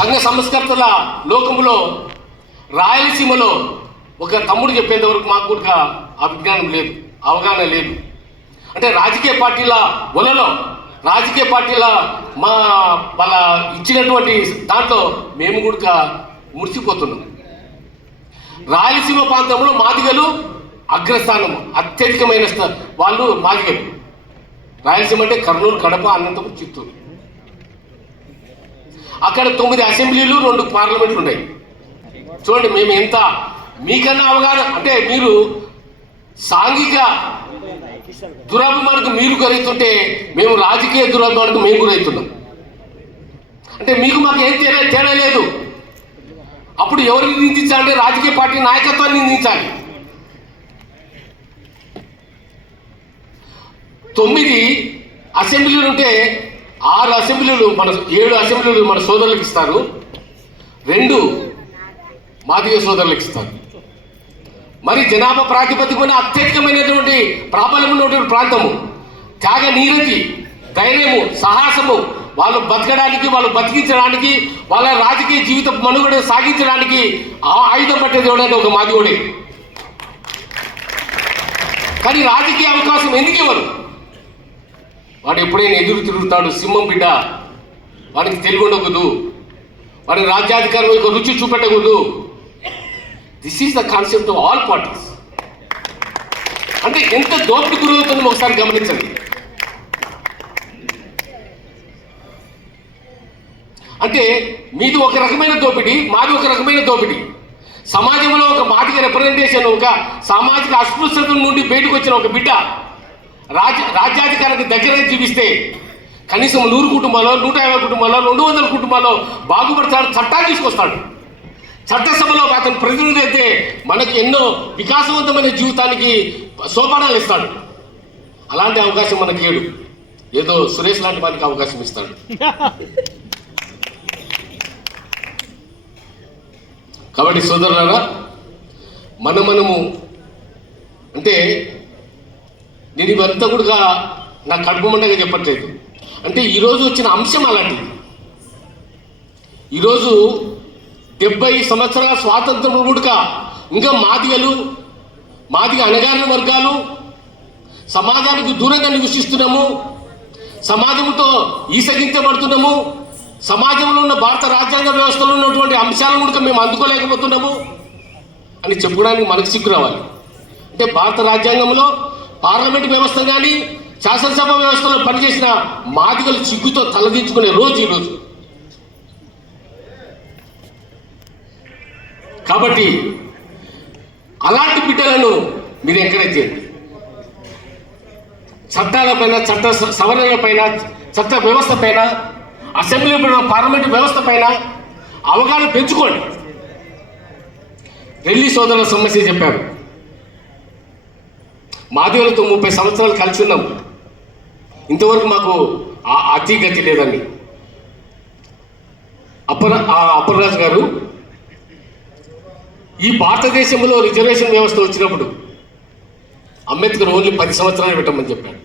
సంఘ సంస్కర్తల లోకములో రాయలసీమలో ఒక తమ్ముడు చెప్పేంత వరకు మాకు కూడా అభిజ్ఞానం లేదు అవగాహన లేదు. అంటే రాజకీయ పార్టీల వలలో రాజకీయ పార్టీల మా వాళ్ళ ఇచ్చినటువంటి దాంట్లో మేము కూడా మురిసిపోతున్నాం. రాయలసీమ ప్రాంతంలో మాదిగలు అగ్రస్థానం అత్యధికమైన వాళ్ళు మాదిగలు. రాయలసీమ అంటే కర్నూలు కడప అనంతపురం చిత్తూరు. అక్కడ తొమ్మిది అసెంబ్లీలు రెండు పార్లమెంట్లు ఉన్నాయి. చూడండి మేము ఎంత మీకన్నా అవగాహన అంటే మీరు సాంఘిక దురభిమానికి మీరు గురవుతుంటే మేము రాజకీయ దురాభిమానికి మేము గురవుతున్నాం. అంటే మీకు మాకు ఏం తేడా తేడా లేదు. అప్పుడు ఎవరిని నిందించాలంటే రాజకీయ పార్టీ నాయకత్వాన్ని నిందించాలి. తొమ్మిది అసెంబ్లీలు ఉంటే ఆరు అసెంబ్లీలు మన ఏడు అసెంబ్లీలు మన సోదరులకు ఇస్తారు. రెండు మాదిగ సోదరులకు ఇస్తారు. మరి జనాభా ప్రాతిపదికన అత్యధికమైనటువంటి ప్రాబల్యం ఉన్నటువంటి ప్రాంతము త్యాగ నీరతి ధైర్యము సాహసము వాళ్ళు బతకడానికి వాళ్ళు బతికించడానికి వాళ్ళ రాజకీయ జీవిత మనుగడ సాగించడానికి ఆ ఆయుధం పట్టేది ఎవడంటే ఒక మాదిగోడే. కానీ రాజకీయ అవకాశం ఎందుకు ఇవ్వరు? వాడు ఎప్పుడైనా ఎదురు తిరుగుతాడు సింహం బిడ్డ. వాడికి తెలివి ఉండకూడదు. వాడికి రాజ్యాధికారం యొక్క రుచి చూపెట్టకూడదు. This is the concept of all parties అంటే ఎంత దోపిడి గురవుతుందో ఒకసారి గమనించండి. అంటే మీది ఒక రకమైన దోపిడీ మాది ఒక రకమైన దోపిడీ. సమాజంలో ఒక మాటిక రిప్రజెంటేషన్ ఒక సామాజిక అస్పృశ్యత నుండి బయటకు వచ్చిన ఒక బిడ్డ. రాజ రాజ్యాధికారికి దగ్గర చూపిస్తే కనీసం నూరు కుటుంబాల్లో నూట యాభై కుటుంబాల్లో రెండు వందల కుటుంబాల్లో బాగుపడతాడు చట్టాలు తీసుకొస్తాడు. చట్టసభలో అతను ప్రతినిధి అయితే మనకి ఎన్నో వికాసవంతమైన జీవితానికి సోపానాలు ఇస్తాడు. అలాంటి అవకాశం మనకి ఏడు. ఏదో సురేష్ లాంటి వారికి అవకాశం ఇస్తాడు. కాబట్టి సోదరులారా మన మనము అంటే నేను ఇవంతా కూడా నా కడుపుమండగా చెప్పట్లేదు. అంటే ఈరోజు వచ్చిన అంశం అలాంటిది. ఈరోజు డెబ్బై సంవత్సరాల స్వాతంత్రం ఉడక ఇంకా మాదిగలు మాదిగ అణగారిన వర్గాలు సమాజానికి దూరంగా నివసిస్తున్నాము సమాజంతో ఈసగించబడుతున్నాము సమాజంలో ఉన్న భారత రాజ్యాంగ వ్యవస్థలో ఉన్నటువంటి అంశాలను కూడా మేము అందుకోలేకపోతున్నాము అని చెప్పుకోవడానికి మనకు సిగ్గు రావాలి. అంటే భారత రాజ్యాంగంలో పార్లమెంట్ వ్యవస్థ కానీ శాసనసభ వ్యవస్థలో పనిచేసిన మాదిగలు చిగ్గుతో తలదించుకునే రోజు ఈరోజు కాబట్టి అలాంటి బిడ్డలను మీరు ఎంకరేజ్ చేయండి చట్టాలపైన చట్ట సవరణలపైన చట్ట వ్యవస్థ పైన అసెంబ్లీ పైన పార్లమెంట్ వ్యవస్థ పైన అవగాహన పెంచుకోండి. ఢిల్లీ సోదరుల సమస్య చెప్పారు. మాదిగలతో ముప్పై సంవత్సరాలు కలిసి ఉన్నాం. ఇంతవరకు మాకు ఆ అతి గతి లేదండి. అప్పర ఆ గారు ఈ భారతదేశంలో రిజర్వేషన్ వ్యవస్థ వచ్చినప్పుడు అంబేద్కర్ ఓన్లీ పది సంవత్సరాలు పెట్టమని చెప్పాడు